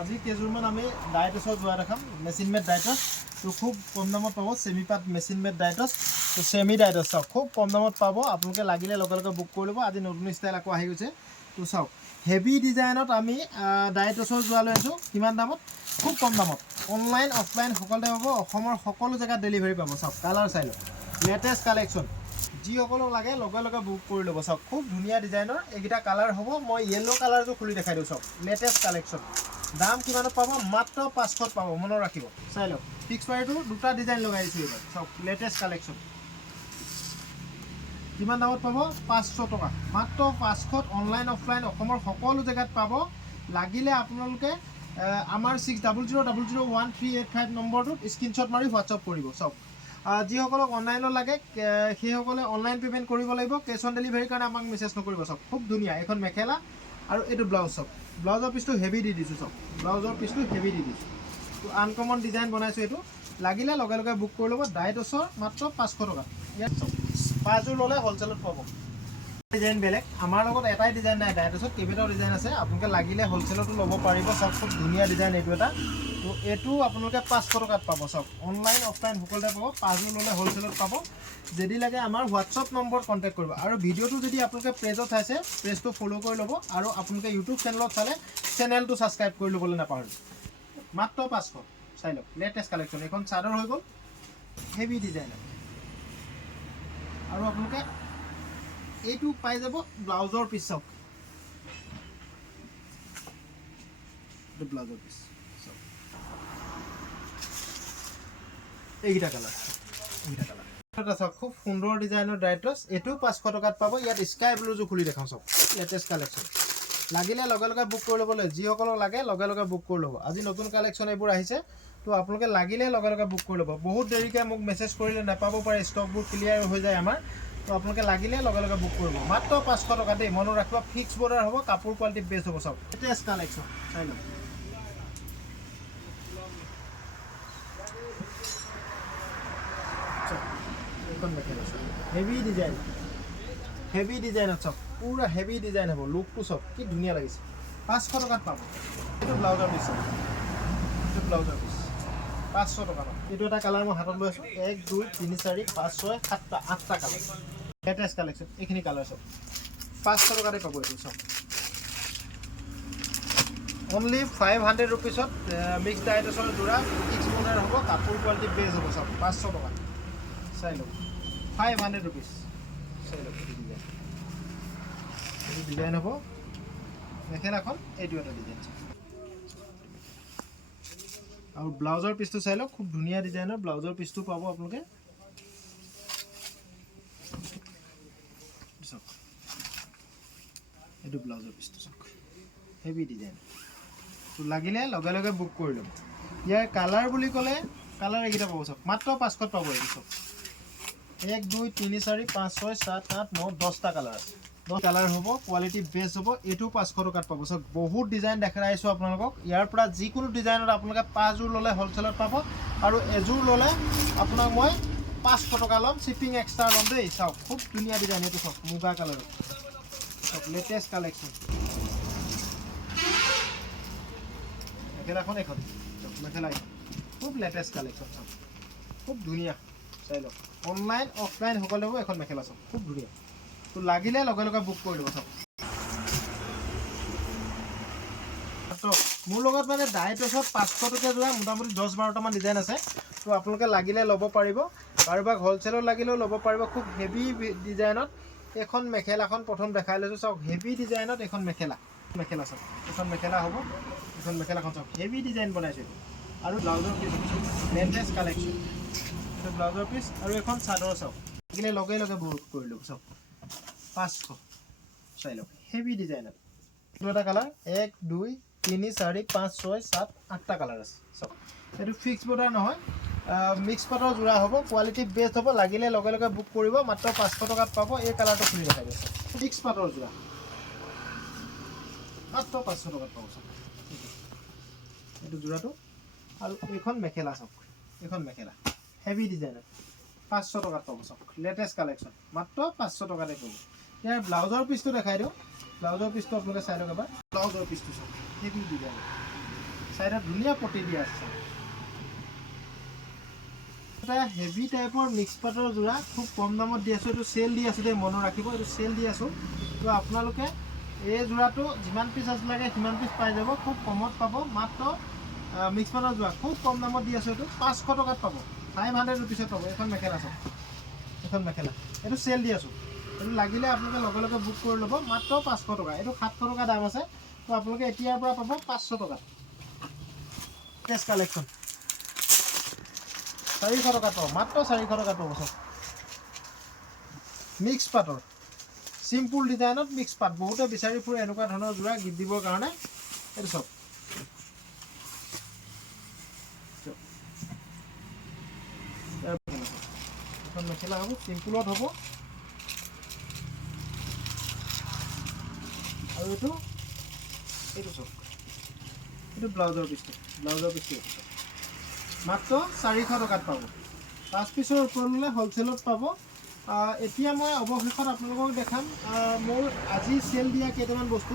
আজি কেইযোৰমান আমি ডাইটছৰ যোৱা দেখাম মেচিন মেড ডাইটছ তো খুব কম দামত পাব সেমি পাত মেচিন মেড ডাইটছ তো সেমি ডাইটছ চাওক খুব কম দামত পাব আপোনালোকে লাগিলে লগে লগে বুক কৰি ল'ব আজি নতুন ষ্টাইল আকৌ আহি গৈছে তো চাওক হেভি ডিজাইনত আমি ডাইটছৰ যোৱা লৈ আছোঁ কিমান দামত খুব কম দামত অনলাইন অফলাইন সকলোতে পাব অসমৰ সকলো জেগাত ডেলিভাৰী পাব চাওক কালাৰ চাই লওক লেটেষ্ট কালেকশ্যন যিসকলক লাগে লগে লগে বুক কৰি ল'ব চাওক খুব ধুনীয়া ডিজাইনৰ এইকেইটা কালাৰ হ'ব মই য়েল্লো কালাৰটো খুলি দেখাই দিওঁ চাওক লেটেষ্ট কালেকশ্যন দাম কিমানত পাব মাত্ৰ 500 পাব মনত ৰাখিব চাই লওক ফিক্স প্ৰাইচটো দুটা ডিজাইন লগাই দিছোঁ এইবাৰ চাওক লেটেষ্ট কালেকশ্যন কিমান দামত পাব 500 টকা মাত্ৰ 500ত অনলাইন অফলাইন অসমৰ সকলো জেগাত পাব লাগিলে আপোনালোকে আমাৰ 60000138 নম্বৰটোত স্ক্ৰীনশ্বট মাৰি হোৱাটছআপ কৰিব চাওক যিসকলক অনলাইনত লাগে সেইসকলে অনলাইন পে'মেণ্ট কৰিব লাগিব কেছ অন ডেলিভাৰীৰ কাৰণে আমাক মেছেজ নকৰিব চাওক খুব ধুনীয়া এখন মেখেলা আৰু এইটো ব্লাউজ চাওক ব্লাউজৰ পিচটো হেভি দি দিছোঁ চাওক ব্লাউজৰ পিচটো হেভি দি দিছোঁ তো আনকমন ডিজাইন বনাইছোঁ এইটো লাগিলে লগে লগে বুক কৰি ল'ব ডাইটছৰ মাত্ৰ 500 টকা ইয়াত চাওক পাঁচযোৰ ল'লে হ'লচেলত পাব ডিজাইন বেলেগ আমাৰ লগত এটাই ডিজাইন নাই ডাইটছত কেইবাটাও ডিজাইন আছে আপোনালোকে লাগিলে হ'লচেলতো ল'ব পাৰিব চাওক খুব ধুনীয়া ডিজাইন এইটো এটা তো এইটো আপোনালোকে 500 টকাত পাব চাওক অনলাইন অফলাইন সকলোতে পাব পাঁচযোৰ ল'লে হ'লচেলত পাব যদি লাগে আমাৰ হোৱাটছআপ নম্বৰত কণ্টেক্ট কৰিব আৰু ভিডিঅ'টো যদি আপোনালোকে পেজত চাইছে পেজটো ফ'ল' কৰি ল'ব আৰু আপোনালোকে ইউটিউব চেনেলত চালে চেনেলটো ছাবস্ক্ৰাইব কৰি ল'বলৈ নাপাহৰিব মাত্ৰ 500 চাই লওক লেটেষ্ট কালেকশ্যন এখন চাদৰ হৈ গ'ল হেভি ডিজাইন আৰু আপোনালোকে এইটো পাই যাব ব্লাউজৰ পিচ চাওক ব্লাউজৰ পিচ চাওক এইকেইটা কালাৰ এটা চাওক খুব সুন্দৰ ডিজাইনৰ ডাইটছ এইটো 500 টকাত পাব ইয়াত স্কাই ব্লুজো খুলি দেখাওঁ চাওক লেটেষ্ট কালেকশ্যন লাগিলে লগে লগে বুক কৰি ল'বলৈ যিসকলক লাগে লগে লগে বুক কৰি ল'ব আজি নতুন কালেকশ্যন এইবোৰ আহিছে তো আপোনালোকে লাগিলে লগে লগে বুক কৰি ল'ব বহুত দেৰিকৈ মোক মেছেজ কৰিলে নাপাব পাৰে ষ্টকবোৰ ক্লিয়াৰ হৈ যায় আমাৰ তো আপোনালোকে লাগিলে লগে লগে বুক কৰিব মাত্ৰ 500 টকা দেই মনত ৰাখিব ফিক্স বৰ্ডাৰ হ'ব কাপোৰ কোৱালিটি বেষ্ট হ'ব চাওক লেটেষ্ট কালেকশ্যন চাই লওক এইখন মেখেলা চাওক হেভি ডিজাইনত চাওক পুৰা হেভি ডিজাইন হ'ব লুকটো চাওক কি ধুনীয়া লাগিছে 500 টকাত পাব এইটো ব্লাউজৰ পিচ এইটো ব্লাউজৰ পিচ 500 টকা এইটো এটা কালাৰ মই হাতত লৈ আছোঁ 1 2 3 4 5 6 7টা 8টা কালাৰ লেটেষ্ট কালেকশ্যন এইখিনি কালাৰ চাওক 500 টকাতে পাব এইটো চাওক অনলি 500 ৰুপিছত মিক্স ডাইটছৰ যোৰা ফিক্স বৰ্ডাৰ হ'ব কাপোৰ কোৱালিটি বেষ্ট হ'ব চাওক 500 টকা চাই লওক 500 ৰুপিছ চাই লওক এইটো ডিজাইন হ'ব মেখেলাখন এইটো এটা ডিজাইন আৰু ব্লাউজৰ পিচটো চাই লওক খুব ধুনীয়া ডিজাইনৰ ব্লাউজৰ পিচটো পাব আপোনালোকে চাওক এইটো ব্লাউজৰ পিচটো চাওক হেভি ডিজাইন তো লাগিলে লগে লগে বুক কৰি ল'ম ইয়াৰ কালাৰ বুলি ক'লে কালাৰ এইকেইটা পাব চাওক মাত্ৰ 500 পাব এইটো চাওক 1 2 3 4 5 6 7 8 9 10টা কালাৰ আছে 10 কালাৰ হ'ব কোৱালিটি বেষ্ট হ'ব এইটো 500 টকাত পাব চাওক বহুত ডিজাইন দেখাই আহিছোঁ আপোনালোকক ইয়াৰ পৰা যিকোনো ডিজাইনত আপোনালোকে 5 যোৰ ল'লে হ'লচেলত পাব আৰু এযোৰ ল'লে আপোনাক মই 500 টকা ল'ম শ্বিপিং এক্সট্ৰা ল'ম দেই চাওক খুব ধুনীয়া ডিজাইন এইটো চাওক মুগা কালাৰ চাওক লেটেষ্ট কালেকশ্যন মেখেলাখন এখন চাওক মেখেলা খুব লেটেষ্ট কালেকশ্যন চাওক খুব ধুনীয়া চাই লওক অনলাইন অফলাইন সকলো এখন মেখেলা চাওক খুব ধুনীয়া তো লাগিলে লগে লগে বুক কৰি ল'ব চাওক মোৰ লগত মানে ডাইটছত 500 টকা যোৱা মোটামুটি 10-12টামান ডিজাইন আছে তো আপোনালোকে লাগিলে ল'ব পাৰিব কাৰোবাক হ'লচেলত লাগিলেও ল'ব পাৰিব খুব হেভি ডিজাইনত এখন মেখেলাখন প্ৰথম দেখাই লৈছোঁ চাওক হেভি ডিজাইনত এখন মেখেলা চাওক এখন মেখেলা হ'ব এখন মেখেলাখন চাওক হেভি ডিজাইন বনাইছোঁ আৰু ব্লাউজৰ পিচ লেটেষ্ট কালেকশ্যন এইটো ব্লাউজৰ পিচ আৰু এখন চাদৰ চাওক লাগিলে লগে লগে বুক কৰি ল'ব চাওক 500 চাই লওক হেভি ডিজাইনত এইটো এটা কালাৰ 1 2 3 4 5 6 7 8টা কালাৰ আছে চাওক এইটো ফিক্স বৰ্ডাৰ নহয় মিক্স পাটৰ যোৰা হ'ব কোৱালিটি বেষ্ট হ'ব লাগিলে লগে লগে বুক কৰিব মাত্ৰ 500 টকাত পাব এই কালাৰটো খুলি দেখাই দিছে মিক্স পাটৰ যোৰা মাত্ৰ 500 টকাত পাব চাওক এইটো যোৰাটো আৰু এইখন মেখেলা চাওক এইখন মেখেলা হেভি ডিজাইনৰ 500 টকাত পাব চাওক লেটেষ্ট কালেকশ্যন মাত্ৰ 500 টকাতে পাব ইয়াৰ ব্লাউজৰ পিচটো দেখাই দিওঁ ব্লাউজৰ পিচটো আপোনালোকে চাই লওক এবাৰ ব্লাউজৰ পিচটো চাওক হেভি ডিজাইন চাইডত ধুনীয়া পটি দিয়া আছে। এটা হেভি টাইপৰ মিক্স পাটৰ যোৰা খুব কম দামত দি আছোঁ। এইটো চেল দি আছোঁ দেই, মনত ৰাখিব, এইটো চেল দি আছোঁ। তো আপোনালোকে এই যোৰাটো যিমান পিচ আছে লাগে সিমান পিচ পাই যাব, খুব কমত পাব। মাত্ৰ মিক্স পাটৰ যোৰা খুব কম দামত দি আছোঁ। এইটো 500 টকাত পাব, 500 ৰুপিছত পাব। এইখন মেখেলা চাওক, এইখন মেখেলা, এইটো চেল দি আছোঁ। এইটো লাগিলে আপোনালোকে লগে লগে বুক কৰি ল'ব, মাত্ৰ 500 টকা। এইটো 700 টকা দাম আছে, তো আপোনালোকে এতিয়াৰ পৰা পাব 500 টকাত। টেষ্ট কালেকশ্যন 400 টকাত পাব, মাত্ৰ 400 টকাত পাব। চাওক মিক্স পাটৰ চিম্পুল ডিজাইনত মিক্স পাট, বহুতে বিচাৰি ফুৰে এনেকুৱা ধৰণৰ যোৰা গিফ্ট দিবৰ কাৰণে। এইটো চাওক, এখন মেখেলা হ'ব, চিম্পুলত হ'ব। আৰু এইটো চাওক, এইটো ব্লাউজৰ পিচটো, মাত্ৰ 400 টকাত পাব। 5 পিচৰ ওপৰত ল'লে হ'লচেলত পাব। এতিয়া মই অৱশেষত আপোনালোকক দেখাম মোৰ আজি চেল দিয়া কেইটামান বস্তু।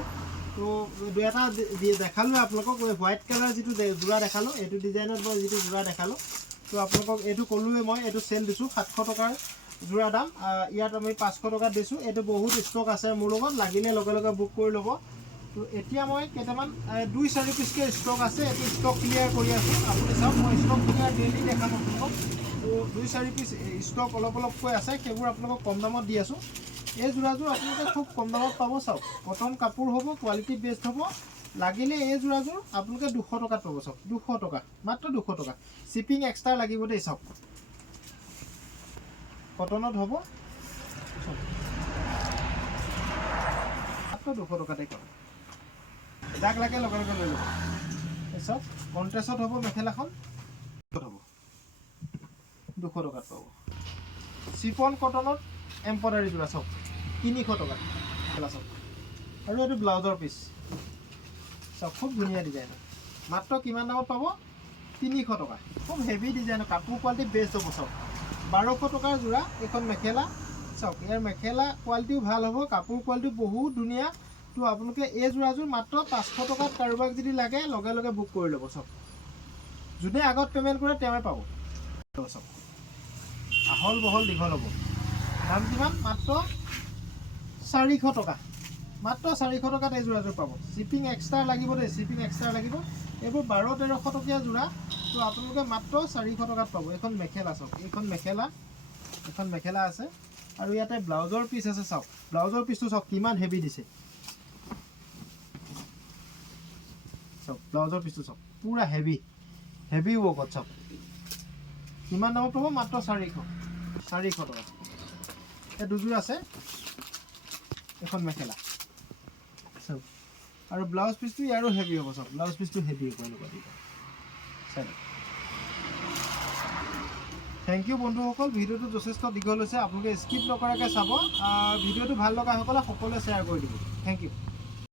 তো দুই এটা দেখালোঁ আপোনালোকক। হোৱাইট কালাৰ যিটো যোৰা দেখালোঁ, এইটো ডিজাইনত মই যিটো যোৰা দেখালোঁ, তো আপোনালোকক এইটো ক'লোৱে মই, এইটো চেল দিছোঁ 700 টকাৰ যোৰা দাম। ইয়াত আমি 500 টকাত দিছোঁ। এইটো বহুত ষ্টক আছে মোৰ লগত, লাগিলে লগে লগে বুক কৰি ল'ব। তো এতিয়া মই কেইটামান 2-4 পিচকৈ ষ্টক আছে, এইটো ষ্টক ক্লিয়াৰ কৰি আছোঁ। আপুনি চাওক, মই ষ্টক ক্লিয়াৰ ডেইলি দেখাম আপোনালোকক। তো 2-4 পিচ ষ্টক অলপকৈ আছে, সেইবোৰ আপোনালোকক কম দামত দি আছোঁ। এই যোৰাযোৰ আপোনালোকে খুব কম দামত পাব। চাওক, কটন কাপোৰ হ'ব, কোৱালিটি বেষ্ট হ'ব। লাগিলে এই যোৰাযোৰ আপোনালোকে 200 টকাত পাব। চাওক 200 টকা, মাত্ৰ 200 টকা। শ্বিপিং এক্সট্ৰা লাগিব দেই। চাওক কটনত হ'ব, মাত্ৰ 200 টকাতে পাব। যাক লাগে লগে লগে লৈ ল'ব। চাওক কণ্ট্ৰেছত হ'ব, মেখেলাখন হ'ব 200 টকাত পাব। চিফন কটনত এম্ব্ৰইডাৰী যোৰা চাওক 300 টকাত মেখেলা। চাওক আৰু এইটো ব্লাউজৰ পিচ চাওক, খুব ধুনীয়া ডিজাইনৰ, মাত্ৰ কিমান দামত পাব? 300 টকা। খুব হেভি ডিজাইনৰ, কাপোৰ কোৱালিটি বেষ্ট হ'ব। চাওক 1200 টকাৰ যোৰা এইখন মেখেলা। চাওক ইয়াৰ মেখেলা কোৱালিটিও ভাল হ'ব, কাপোৰ কোৱালিটিও বহুত ধুনীয়া। তো আপোনালোকে এই যোৰাযোৰ মাত্ৰ 500 টকাত কাৰোবাক যদি লাগে লগে লগে বুক কৰি ল'ব। চাওক যোনে আগত পে'মেণ্ট কৰে তেওঁৱে পাব। চাওক আহল বহল দীঘল হ'ব। দাম কিমান? মাত্ৰ 400 টকা, মাত্ৰ 400 টকাত এই যোৰাযোৰ পাব। শ্বিপিং এক্সট্ৰা লাগিব দেই, শ্বিপিং এক্সট্ৰা লাগিব। এইবোৰ 1200-1300 টকীয়া যোৰা, তো আপোনালোকে মাত্ৰ 400 টকাত পাব। এইখন মেখেলা চাওক, এইখন মেখেলা আছে। আৰু ইয়াতে ব্লাউজৰ পিচ আছে। চাওক ব্লাউজৰ পিচটো চাওক কিমান হেভি দিছে। চাওক ব্লাউজৰ পিচটো চাওক, পুৰা হেভি ৱৰ্কত। চাওক কিমান দামত পাব? মাত্ৰ 400 টকা। এই দুযোৰ আছে, এখন মেখেলা। চাওক আৰু ব্লাউজ পিচটো ইয়াৰো হেভি হ'ব। চাওক ব্লাউজ পিচটো হেভি হ'ব এনেকুৱা দিবা। চাই থেংক ইউ বন্ধুসকল, ভিডিঅ'টো যথেষ্ট দীঘল হৈছে, আপোনালোকে স্কিপ নকৰাকৈ চাব। ভিডিঅ'টো ভাল লগা সকলে সকলোৱে শ্বেয়াৰ কৰি দিব। Thank U.